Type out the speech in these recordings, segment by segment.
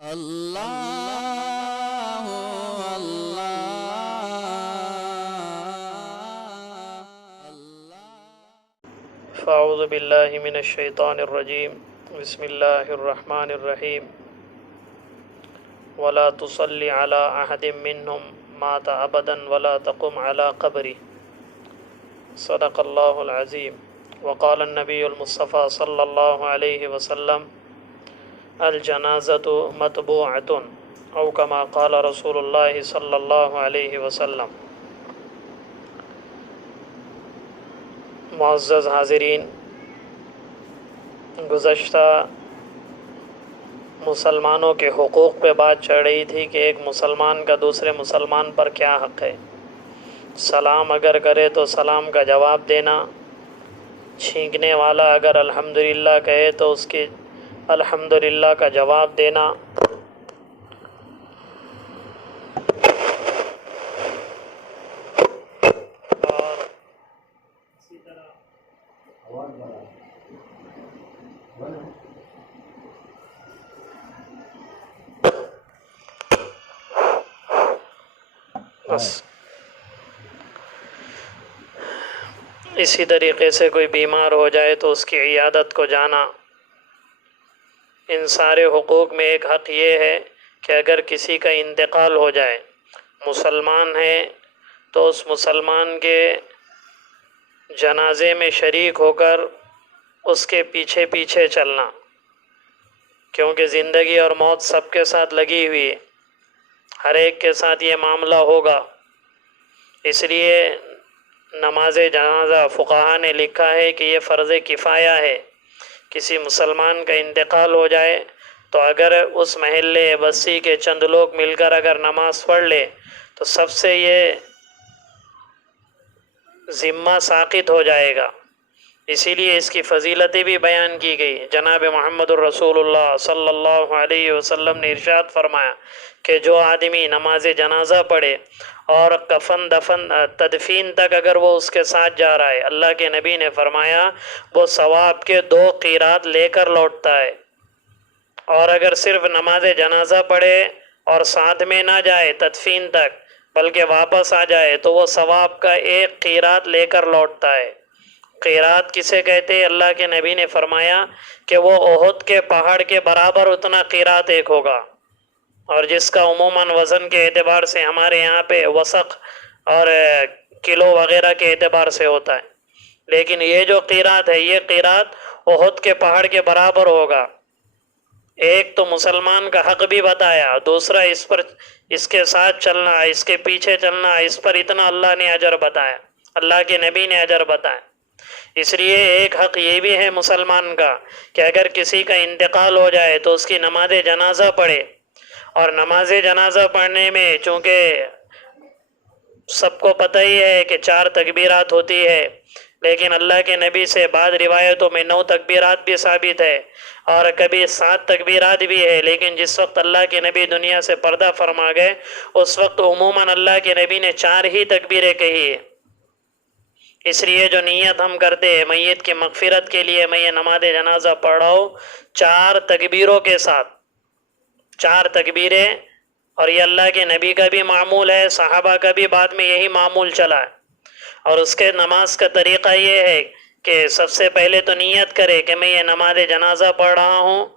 اللہ فاعوذ باللہ من الشیطان الرجیم بسم اللہ الرحمن الرحیم ولا تصلی علی احد منهم مات ابدا ولا تقم علی قبری صدق اللہ العظیم وقال النبی المصطفى صلی اللہ علیہ وسلم الجنازۃ متبوعۃ او کما قال رسول اللہ صلی اللہ علیہ وسلم۔ معزز حاضرین، گزشتہ مسلمانوں کے حقوق پہ بات چل رہی تھی کہ ایک مسلمان کا دوسرے مسلمان پر کیا حق ہے۔ سلام اگر کرے تو سلام کا جواب دینا، چھینکنے والا اگر الحمدللہ کہے تو اس کی الحمدللہ کا جواب دینا، اور اسی طرح بس اسی طریقے سے کوئی بیمار ہو جائے تو اس کی عیادت کو جانا۔ ان سارے حقوق میں ایک حق یہ ہے کہ اگر کسی کا انتقال ہو جائے، مسلمان ہے تو اس مسلمان کے جنازے میں شریک ہو کر اس کے پیچھے پیچھے چلنا، کیونکہ زندگی اور موت سب کے ساتھ لگی ہوئی ہے، ہر ایک کے ساتھ یہ معاملہ ہوگا۔ اس لیے نماز جنازہ فقہا نے لکھا ہے کہ یہ فرض کفایہ ہے۔ کسی مسلمان کا انتقال ہو جائے تو اگر اس محلے بستی کے چند لوگ مل کر اگر نماز پڑھ لے تو سب سے یہ ذمہ ساقط ہو جائے گا۔ اسی لیے اس کی فضیلتیں بھی بیان کی گئی۔ جناب محمد الرسول اللہ صلی اللہ علیہ وسلم نے ارشاد فرمایا کہ جو آدمی نماز جنازہ پڑھے اور کفن دفن تدفین تک اگر وہ اس کے ساتھ جا رہا ہے، اللہ کے نبی نے فرمایا وہ ثواب کے 2 قیرات لے کر لوٹتا ہے۔ اور اگر صرف نماز جنازہ پڑھے اور ساتھ میں نہ جائے تدفین تک بلکہ واپس آ جائے تو وہ ثواب کا 1 قیرات لے کر لوٹتا ہے۔ قیرات کسے کہتے ہیں؟ اللہ کے نبی نے فرمایا کہ وہ احد کے پہاڑ کے برابر اتنا قیرات ایک ہوگا، اور جس کا عموماً وزن کے اعتبار سے ہمارے یہاں پہ وسق اور کلو وغیرہ کے اعتبار سے ہوتا ہے، لیکن یہ جو قیرات ہے یہ قیرات احد کے پہاڑ کے برابر ہوگا۔ ایک تو مسلمان کا حق بھی بتایا، دوسرا اس پر اس کے ساتھ چلنا، اس کے پیچھے چلنا، اس پر اتنا اللہ نے اجر بتایا، اللہ کے نبی نے اجر بتایا۔ اس لیے ایک حق یہ بھی ہے مسلمان کا کہ اگر کسی کا انتقال ہو جائے تو اس کی نماز جنازہ پڑھے، اور نماز جنازہ پڑھنے میں چونکہ سب کو پتہ ہی ہے کہ 4 تکبیرات ہوتی ہے، لیکن اللہ کے نبی سے بعض روایتوں میں 9 تکبیرات بھی ثابت ہے اور کبھی 7 تکبیرات بھی ہے، لیکن جس وقت اللہ کے نبی دنیا سے پردہ فرما گئے اس وقت عموماً اللہ کے نبی نے 4 ہی تکبیریں کہی ہے۔ اس لیے جو نیت ہم کرتے ہیں میت کی مغفرت کے لیے، میں یہ نماز جنازہ پڑھ رہا ہوں 4 تکبیروں کے ساتھ، 4 تکبیریں، اور یہ اللہ کے نبی کا بھی معمول ہے، صحابہ کا بھی بعد میں یہی معمول چلا ہے۔ اور اس کے نماز کا طریقہ یہ ہے کہ سب سے پہلے تو نیت کرے کہ میں یہ نماز جنازہ پڑھ رہا ہوں،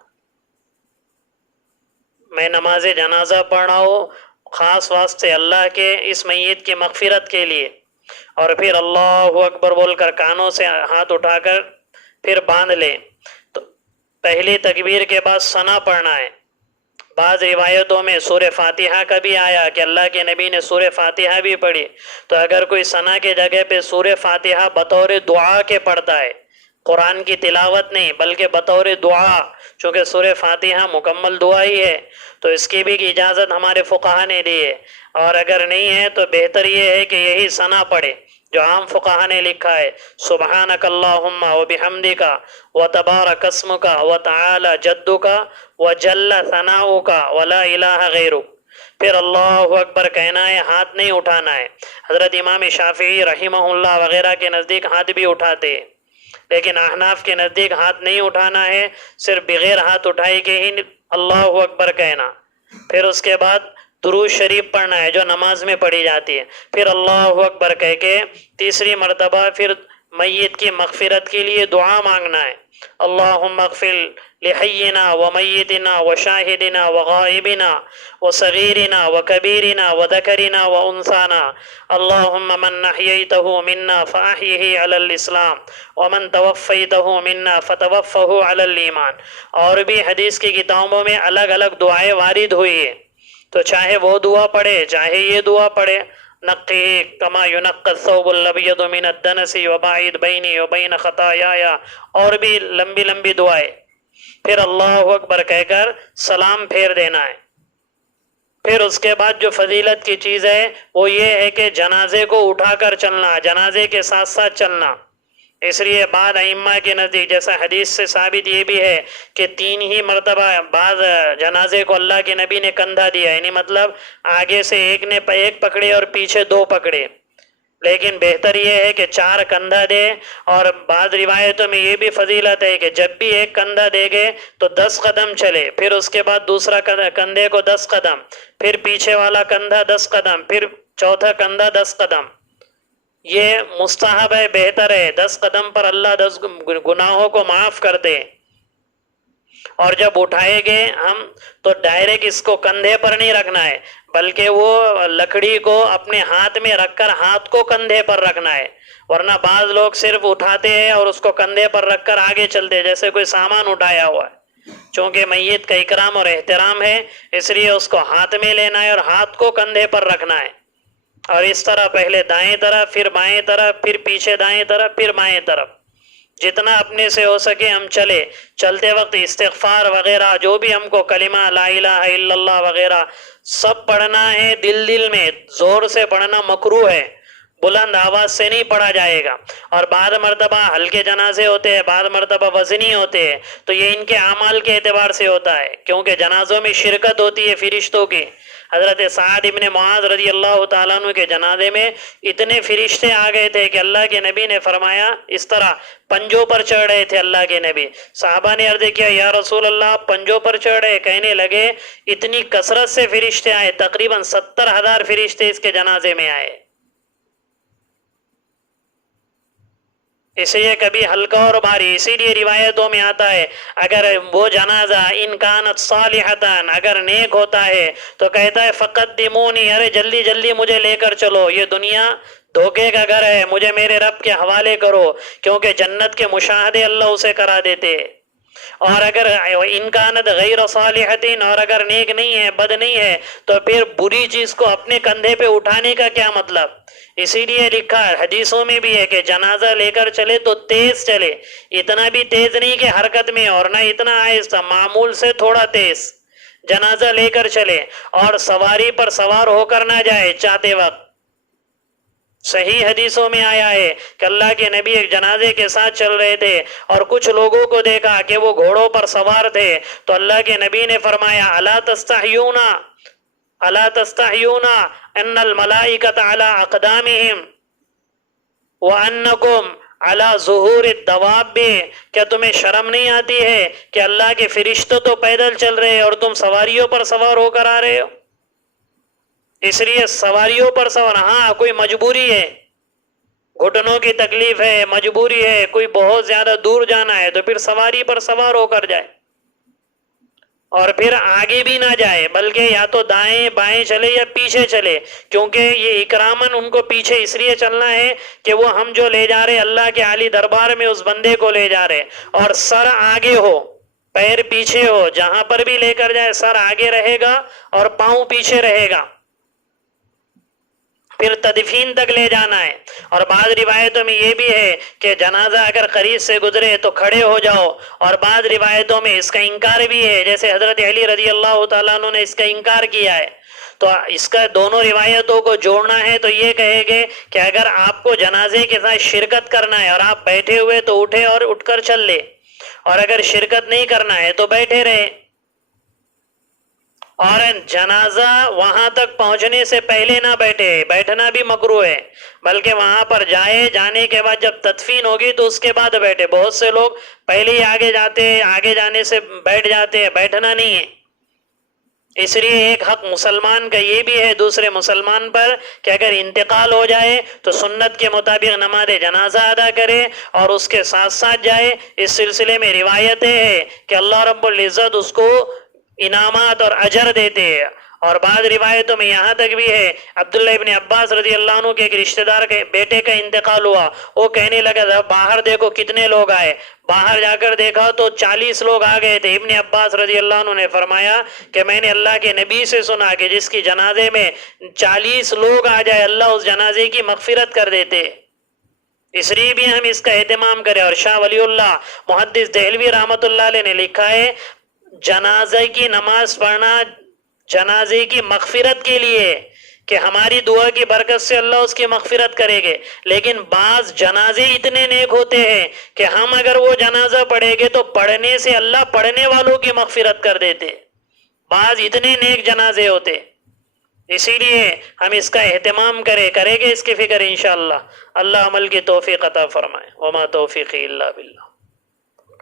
میں نماز جنازہ پڑھ رہا ہوں خاص واسطے اللہ کے اس میت کی مغفرت کے لیے، اور پھر اللہ اکبر بول کر کانوں سے ہاتھ اٹھا کر پھر باندھ لے۔ تو پہلی تکبیر کے بعد ثنا پڑھنا ہے۔ بعض روایتوں میں سورہ فاتحہ کا بھی آیا کہ اللہ کے نبی نے سورہ فاتحہ بھی پڑھی، تو اگر کوئی ثنا کے جگہ پہ سورہ فاتحہ بطور دعا کے پڑھتا ہے، قرآن کی تلاوت نہیں بلکہ بطور دعا، چونکہ سورہ فاتحہ مکمل دعا ہی ہے تو اس کی بھی اجازت ہمارے فقہا نے دی ہے، اور اگر نہیں ہے تو بہتر یہ ہے کہ یہی ثنا پڑھے جو عام فقہا نے لکھا ہے، سبحانک اللہم وبحمدک وتبارک اسمک وتعالی جدک وجل ثناؤک ولا الہ غیرک۔ پھر اللہ اکبر کہنا ہے، ہاتھ نہیں اٹھانا ہے۔ حضرت امام شافعی رحمہ اللہ وغیرہ کے نزدیک ہاتھ بھی اٹھاتے لیکن احناف کے نزدیک ہاتھ نہیں اٹھانا ہے، صرف بغیر ہاتھ اٹھائے کے ہی اللہ اکبر کہنا، پھر اس کے بعد درود شریف پڑھنا ہے جو نماز میں پڑھی جاتی ہے، پھر اللہ اکبر کہہ کے تیسری مرتبہ پھر میت کی مغفرت کے لیے دعا مانگنا ہے، اللہم اغفر لحینا ومیتنا وشاہدنا وغائبنا وصغیرنا وکبیرنا وذکرنا وانثانا اللہم من احییتہ منا فاحیہ علی الاسلام ومن توفیتہ منا فتوفہ علی الایمان۔ اور بھی حدیث کی کتابوں میں الگ الگ دعائیں وارد ہوئی ہے، تو چاہے وہ دعا پڑھے چاہے یہ دعا پڑھے، نقی کما ینقی الثوب الابیض من الدنس وباعد بینی وبین خطایای، اور بھی لمبی لمبی دعائیں، پھر اللہ اکبر کہہ کر سلام پھیر دینا ہے۔ پھر اس کے بعد جو فضیلت کی چیز ہے وہ یہ ہے کہ جنازے کو اٹھا کر چلنا، جنازے کے ساتھ ساتھ چلنا۔ اس لیے بعض ائمہ کے نزدیک جیسا حدیث سے ثابت یہ بھی ہے کہ 3 ہی مرتبہ بعض جنازے کو اللہ کے نبی نے کندھا دیا، یعنی مطلب آگے سے ایک پکڑے اور پیچھے 2 پکڑے، لیکن بہتر یہ ہے کہ 4 کندھا دے۔ اور بعض روایتوں میں یہ بھی فضیلت ہے کہ جب بھی ایک کندھا دے گے تو 10 قدم چلے، پھر اس کے بعد دوسرا کندھے کو 10 قدم، پھر پیچھے والا کندھا 10 قدم، پھر چوتھا کندھا 10 قدم۔ یہ مستحب ہے، بہتر ہے، 10 قدم پر اللہ 10 گناہوں کو معاف کر دے۔ اور جب اٹھائے گے ہم تو ڈائریکٹ اس کو کندھے پر نہیں رکھنا ہے، بلکہ وہ لکڑی کو اپنے ہاتھ میں رکھ کر ہاتھ کو کندھے پر رکھنا ہے، ورنہ بعض لوگ صرف اٹھاتے ہیں اور اس کو کندھے پر رکھ کر آگے چلتے جیسے کوئی سامان اٹھایا ہوا ہے۔ چونکہ میت کا اکرام اور احترام ہے، اس لیے اس کو ہاتھ میں لینا ہے اور ہاتھ کو کندھے پر رکھنا ہے، اور اس طرح پہلے دائیں طرف، پھر بائیں طرف، پھر پیچھے دائیں طرف، پھر بائیں طرف، جتنا اپنے سے ہو سکے ہم چلے۔ چلتے وقت استغفار وغیرہ جو بھی ہم کو کلمہ لا الہ الا اللہ وغیرہ سب پڑھنا ہے، دل میں زور سے پڑھنا مکروہ ہے، بلند آواز سے نہیں پڑھا جائے گا۔ اور بعض مرتبہ ہلکے جنازے ہوتے ہیں، بعض مرتبہ وزنی ہوتے ہیں، تو یہ ان کے اعمال کے اعتبار سے ہوتا ہے، کیونکہ جنازوں میں شرکت ہوتی ہے فرشتوں کی۔ حضرت سعد ابن معاذ رضی اللہ تعالیٰ عنہ کے جنازے میں اتنے فرشتے آ گئے تھے کہ اللہ کے نبی نے فرمایا، اس طرح پنجوں پر چڑھ رہے تھے اللہ کے نبی۔ صحابہ نے عرض کیا یا رسول اللہ پنجوں پر چڑھ رہے؟ کہنے لگے اتنی کثرت سے فرشتے آئے، تقریباً 70,000 فرشتے اس کے جنازے میں آئے۔ اس لیے کبھی ہلکا اور بھاری، اسی لیے روایتوں میں آتا ہے اگر وہ جنازہ ان کانت صالحتان، اگر نیک ہوتا ہے تو کہتا ہے فقدمونی، ارے جلدی جلدی مجھے لے کر چلو، یہ دنیا دھوکے کا گھر ہے، مجھے میرے رب کے حوالے کرو، کیونکہ جنت کے مشاہدے اللہ اسے کرا دیتے۔ اور اگر ان کانت غیر صالحتین، اور اگر نیک نہیں ہے، بد نہیں ہے، تو پھر بری چیز کو اپنے کندھے پہ اٹھانے کا کیا مطلب؟ اسی لیے لکھا حدیثوں میں بھی ہے کہ جنازہ لے کر چلے تو تیز چلے، اتنا بھی تیز نہیں کہ حرکت میں، اور نہ اتنا آہستہ، معمول سے تھوڑا تیز جنازہ لے کر چلے، اور سواری پر سوار ہو کر نہ جائے چاہتے وقت۔ صحیح حدیثوں میں آیا ہے کہ اللہ کے نبی ایک جنازے کے ساتھ چل رہے تھے اور کچھ لوگوں کو دیکھا کہ وہ گھوڑوں پر سوار تھے، تو اللہ کے نبی نے فرمایا الا تستحیون ان الملائکۃ علی اقدامہم وانکم علی ظہور الدواب، کیا تمہیں شرم نہیں آتی ہے کہ اللہ کے فرشتوں تو پیدل چل رہے ہیں اور تم سواریوں پر سوار ہو کر آ رہے ہو؟ اس لیے سواریوں پر سوار، ہاں کوئی مجبوری ہے، گھٹنوں کی تکلیف ہے، مجبوری ہے، کوئی بہت زیادہ دور جانا ہے تو پھر سواری پر سوار ہو کر جائے، اور پھر آگے بھی نہ جائے بلکہ یا تو دائیں بائیں چلے یا پیچھے چلے، کیونکہ یہ اکراماً ان کو پیچھے اس لیے چلنا ہے کہ وہ ہم جو لے جا رہے اللہ کے عالی دربار میں اس بندے کو لے جا رہے، اور سر آگے ہو پیر پیچھے ہو، جہاں پر بھی لے کر جائے سر آگے رہے گا اور پاؤں پیچھے رہے گا، پھر تدفین تک لے جانا ہے۔ اور بعض روایتوں میں یہ بھی ہے کہ جنازہ اگر قریب سے گزرے تو کھڑے ہو جاؤ، اور بعض روایتوں میں اس کا انکار بھی ہے، جیسے حضرت علی رضی اللہ تعالیٰ عنہ نے اس کا انکار کیا ہے۔ تو اس کا دونوں روایتوں کو جوڑنا ہے تو یہ کہے گے کہ اگر آپ کو جنازے کے ساتھ شرکت کرنا ہے اور آپ بیٹھے ہوئے تو اٹھے اور اٹھ کر چل لے، اور اگر شرکت نہیں کرنا ہے تو بیٹھے رہے۔ اور جنازہ وہاں تک پہنچنے سے پہلے نہ بیٹھے، بیٹھنا بھی مکروہ ہے، بلکہ وہاں پر جانے کے بعد جب تدفین ہوگی تو اس کے بعد بیٹھے۔ بہت سے لوگ پہلے ہی آگے جاتے، آگے جانے سے بیٹھ جاتے ہیں، بیٹھنا نہیں ہے۔ اس لیے ایک حق مسلمان کا یہ بھی ہے دوسرے مسلمان پر کہ اگر انتقال ہو جائے تو سنت کے مطابق نماز جنازہ ادا کرے اور اس کے ساتھ ساتھ جائے۔ اس سلسلے میں روایتیں ہیں کہ اللہ رب العزت اس کو انعامات اور اجر دیتے ہیں، اور بعض روایتوں میں یہاں تک بھی ہے عبداللہ ابن عباس رضی اللہ عنہ کے ایک رشتہ دار کے بیٹے کا انتقال ہوا، وہ کہنے لگا تھا باہر دیکھو کتنے لوگ آئے، باہر جا کر دیکھا تو 40 لوگ آ گئے تھے۔ ابن عباس رضی اللہ عنہ نے فرمایا کہ میں نے اللہ کے نبی سے سنا کہ جس کی جنازے میں 40 لوگ آ جائے اللہ اس جنازے کی مغفرت کر دیتے۔ اس لیے بھی ہم اس کا اہتمام کریں۔ اور شاہ ولی اللہ محدث دہلوی رحمۃ اللہ علیہ نے لکھا ہے جنازے کی نماز پڑھنا جنازے کی مغفرت کے لیے کہ ہماری دعا کی برکت سے اللہ اس کی مغفرت کرے گے، لیکن بعض جنازے اتنے نیک ہوتے ہیں کہ ہم اگر وہ جنازہ پڑھیں گے تو پڑھنے سے اللہ پڑھنے والوں کی مغفرت کر دیتے۔ بعض اتنے نیک جنازے ہوتے، اسی لیے ہم اس کا اہتمام کریں گے اس کی فکر انشاءاللہ۔ اللہ عمل کی توفیق عطا فرمائے۔ وما توفیقی الا باللہ۔